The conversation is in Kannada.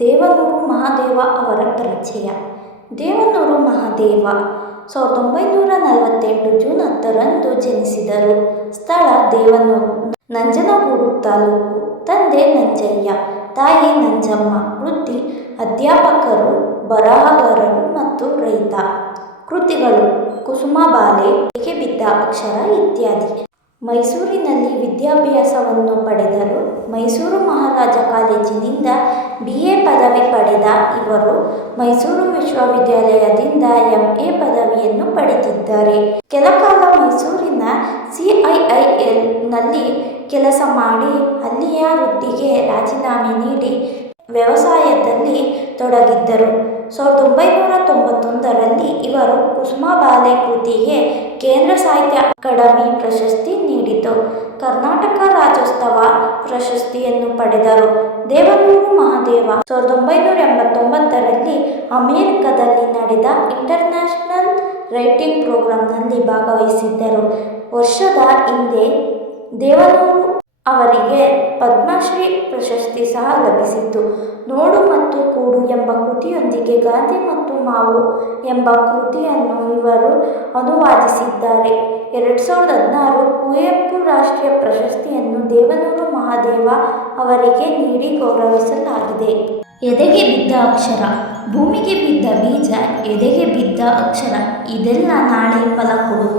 ದೇವನೂರು ಮಹಾದೇವ ಅವರ ಪರಿಚಯ. ದೇವನೂರು ಮಹಾದೇವ 1948 ಜೂನ್ 10ರಂದು ಜನಿಸಿದರು. ಸ್ಥಳ ದೇವನೂರು, ನಂಜನಗೂಡು ತಾಲೂಕು. ತಂದೆ ನಂಜಯ್ಯ, ತಾಯಿ ನಂಜಮ್ಮ. ವೃತ್ತಿ ಅಧ್ಯಾಪಕರು, ಬರಹಗಾರರು ಮತ್ತು ರೈತ. ಕೃತಿಗಳು ಕುಸುಮಬಾಲೆ, ಕೈಗೆ ಬಿದ್ದ ಅಕ್ಷರ ಇತ್ಯಾದಿ. ಮೈಸೂರಿನಲ್ಲಿ ವಿದ್ಯಾಭ್ಯಾಸವನ್ನು ಪಡೆದರು. ಮೈಸೂರು ಮಹಾರಾಜ ಕಾಲೇಜಿನಿಂದ BA ಪದವಿ ಪಡೆದ ಇವರು ಮೈಸೂರು ವಿಶ್ವವಿದ್ಯಾಲಯದಿಂದ MA ಪದವಿಯನ್ನು ಪಡೆದಿದ್ದಾರೆ. ಕೆಲಕಾಲ ಮೈಸೂರಿನ CIILನಲ್ಲಿ ಕೆಲಸ ಮಾಡಿ ಅಲ್ಲಿಯ ವೃತ್ತಿಗೆ ರಾಜೀನಾಮೆ ನೀಡಿ ವ್ಯವಸಾಯದಲ್ಲಿ ತೊಡಗಿದ್ದರು. 1991ರಲ್ಲಿ ಇವರು ಕುಸುಮಬಾಲೆ ಕೃತಿಗೆ ಕೇಂದ್ರ ಸಾಹಿತ್ಯ ಅಕಾಡೆಮಿ ಪ್ರಶಸ್ತಿ ನೀಡಿತು. ಕರ್ನಾಟಕ ರಾಜ್ಯೋತ್ಸವ ಪ್ರಶಸ್ತಿಯನ್ನು ಪಡೆದರು. ದೇವನೂರು ಮಹಾದೇವ 1989ರಲ್ಲಿ ಅಮೆರಿಕದಲ್ಲಿ ನಡೆದ ಇಂಟರ್ನ್ಯಾಷನಲ್ ರೈಟಿಂಗ್ ಪ್ರೋಗ್ರಾಂನಲ್ಲಿ ಭಾಗವಹಿಸಿದ್ದರು. ವರ್ಷದ ಹಿಂದೆ ದೇವನೂರು ಅವರಿಗೆ ಪದ್ಮಶ್ರೀ ಪ್ರಶಸ್ತಿ ಸಹ ಲಭಿಸಿತ್ತು. ನೋಡು ಮತ್ತು ಕೂಡು ಎಂಬ ಕೃತಿಯೊಂದಿಗೆ ಗಾಂಧಿ ಮತ್ತು ಮಾವು ಎಂಬ ಕೃತಿಯನ್ನು ಇವರು ಅನುವಾದಿಸಿದ್ದಾರೆ. 2016 ಕುವೆಂಪು ರಾಷ್ಟ್ರೀಯ ಪ್ರಶಸ್ತಿಯನ್ನು ದೇವನೂರು ಮಹಾದೇವ ಅವರಿಗೆ ನೀಡಿ ಗೌರವಿಸಲಾಗಿದೆ. ಎದೆಗೆ ಬಿದ್ದ ಅಕ್ಷರ, ಭೂಮಿಗೆ ಬಿದ್ದ ಬೀಜ, ಎದೆಗೆ ಬಿದ್ದ ಅಕ್ಷರ, ಇದೆಲ್ಲ ನಾಳೆ ಫಲ ಕೊಡುವ